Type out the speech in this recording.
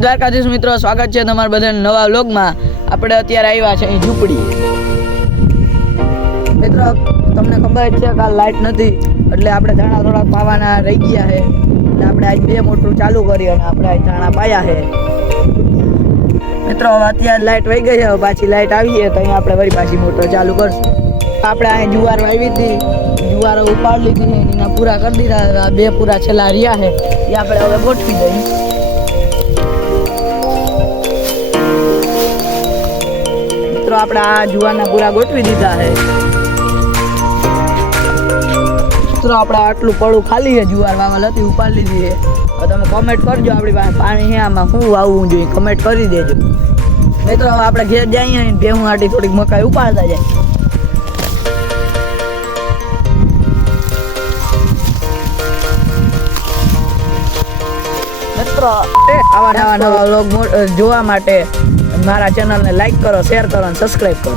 દ્વારકાધીશ મિત્રો, સ્વાગત છે તમારા બધાના નવા વ્લોગમાં। આપણે અત્યારે આવ્યા છે અહીં ઝૂંપડી। મિત્રો તમને ખબર જ છે કે આ લાઇટ નથી એટલે આપણે ધાણા થોડાક પાવાના રહી ગયા છે, એટલે આપણે આજ બે મોટરું ચાલુ કરી અને આપણે આજ ધાણા પાયા છે। મિત્રો અત્યારે લાઇટ વહી ગઈ છે, પાછી લાઇટ આવી છે તો અહીં આપણે વળી પાછી મોટર ચાલુ કરશું। આપણે અહીં જુવાર વાવી હતી, જુવાર ઉપાડી લીધી છે, એના પૂરા કરી દીધા। આ બે પૂરા છેલ્લા રહ્યા છે એ આપણે હવે ગોઠવી દઈએ। આપણે આ જુવારના પૂરા ગોઠવી દીધા છે। મિત્રો આપણે આટલું પડું ખાલી છે, જુવાર વાવલ હતી ઉપાડી લીધી છે। તો તમે કમેન્ટ કરજો આપણી પાસે પાણી છે આમાં શું વાવવું જોઈએ, કમેન્ટ કરી દેજો। મિત્રો હવે આપણે ઘેર જઈએ ને ભેહું આટી થોડીક મકાઈ ઉપાડતા જાય। મિત્રો આવા નવા વ્લોગ જોવા માટે મારા ચેનલને લાઈક કરો, શેર કરો અને સબસ્ક્રાઈબ કરો।